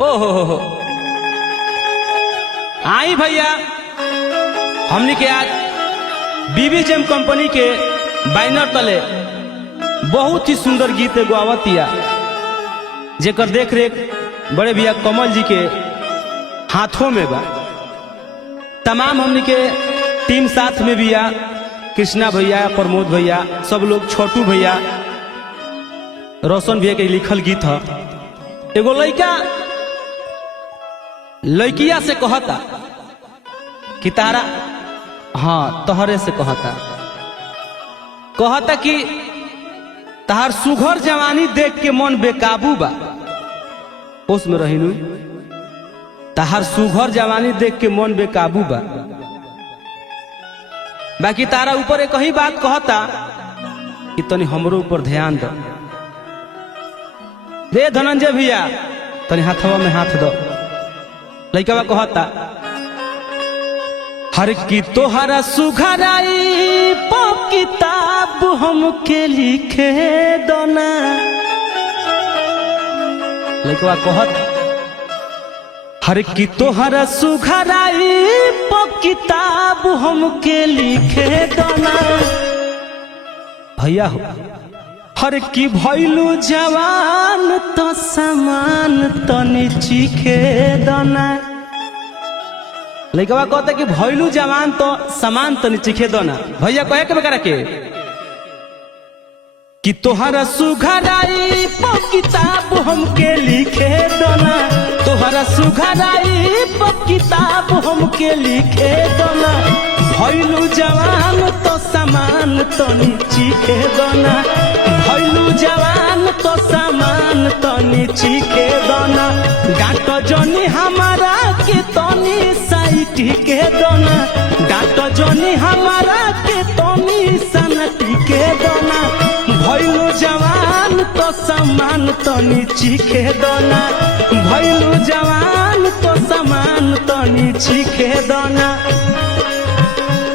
हो आई भैया हमनी के आज बीबीजेम कंपनी के बैनर तले बहुत ही सुंदर गीत एगो आवतिया जेकर देख रेख बड़े भैया कमल जी के हाथों में बा। तमाम हमनी के टीम साथ में भी आ, कृष्णा भैया, प्रमोद भैया, सब लोग, छोटू भैया, रोशन भैया के लिखल गीत है। एगो लड़का लड़किया से कहता कि तारा, हाँ तोहरे से कहता कि तार सुघर जवानी देख के मन बेकाबू बा। उसमें रहीनु तार सुघर जवानी देख के मन बेकाबू बा। बाकी तारा ऊपर एक ही बात कहता कि तनी हमरो ऊपर ध्यान दो दे धनंजय भैया, तनी हाथवा में हाथ दो। लड़का कहता हर की तोहरा सुघराई पप किताब हमके लिखे दोना। लड़का कहता हर की तोहरा सुघराई पप किताब हमके लिखे दोना। भैया हो हर की भइलू जवान तो समान तनी चीखे दोना। लड़का कहता कि भइलू जवान तो समान तनी चीखे दोना। भैया कहे के बेकार के कि तोहरा सुघराई पप किताब हमके लिखे दोना। तोहरा सुघराई पप किताब हमके लिखे दोना। भइलू जवान तो समान तनी चीखे दोना। भइलू जवान तो समान तनी चीखे दोना। डांट जनी हमारा के तनी साइटी के दोना। डांट जनी हमारा के तनी सनटी के दोना। भइलू जवान तो समान तनी चीखे दोना। भइलू जवान तो समान तनी चीखे दोना।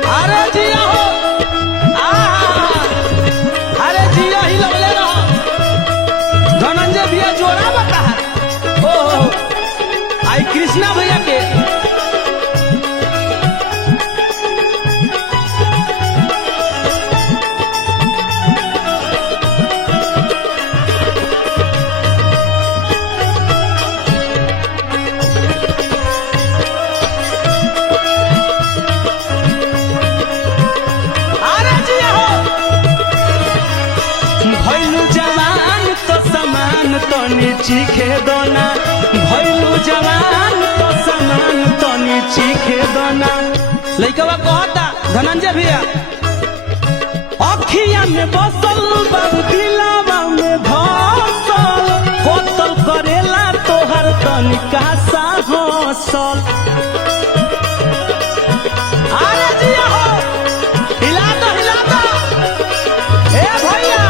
अरे जिया हो, अरे जिया ही लगले रहो। धनंजय भैया जोड़ा बता ओ आई कृष्णा भैया के तनी चीखे दोना। भइलू जवान तो समान तनी चीखे दोना। लइका कहता धनंजय भैया अखिया में बसल बाबू दिलावा में धसल। कोतल करेला तोहर तनिका सा हसल। अरे जिया हो हिला दो ए भैया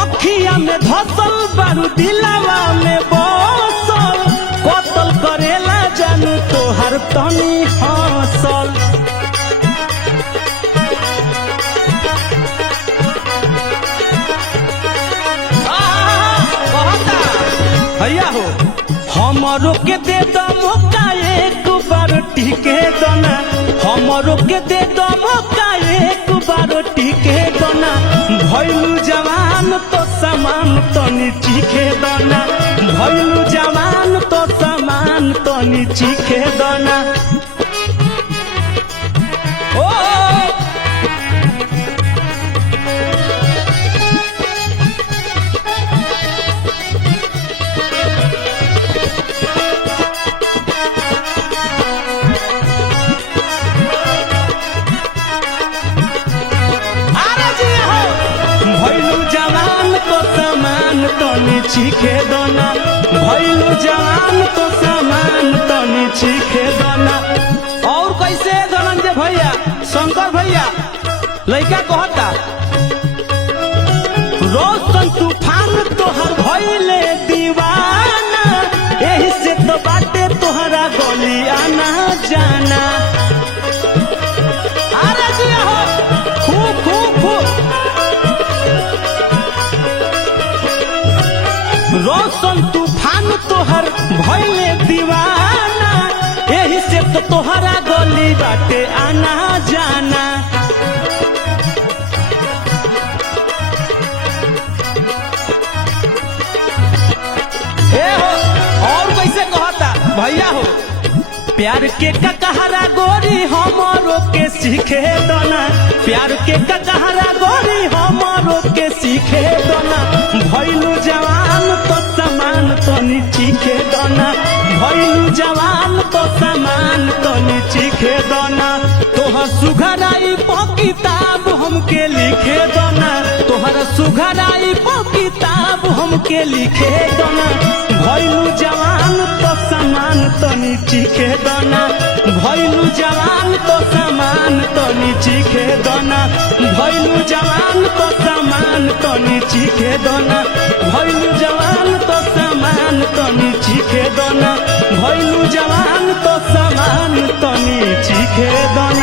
अखिया में धसल बारू दिलावा में बसल। कोतल करेला जानू तोहर तनी हसल। भैया हो हमरो के दे दो मौका एक बार टिके दोना। हमरो के दे दो मौका एक बार टिके दोना। भइलू जवान तो समान तनी चीखे दोना। भइलू जवान तो समान तनी चीखे दोना। ओ तनी चीखे दोना। भइलू जवान तो समान तनी चीखे दोना। और कैसे धनंजय भैया, शंकर भैया लइका कहता रोशन तूफान तोहर भइले दीवाना। एही से तो बाटे तोहरा गली आना जाना। अरे जिया हो खूब खूब खूब रोशन तूफान तोहर भइले दीवाना, यही से तो तोहरा गली बाटे आना जाना। ए हो और कैसे कहता भैया हो, प्यार के ककहरा गोरी हमरो के सीखे दोना, प्यार के ककहरा गोरी हमरो के सीखे दोना। भइलू जवान तो समान तो चीखे दोना, भइलू जवान तो समान तो चीखे दोना। तोहर सुघराई पो किताब हमके लिखे दोना, तोहर सुघराई पो किताब हमके लिखे दोना। भइलू जवान तो समान तो चीखे दोना, भइलू जवान तो समान तो चीखे दोना, भइलू जवान तो समान तो चीखे दोना, भइलू जवान तो समान तो चीखे दोना, भइलू जवान तो समान तो चीखे दोना।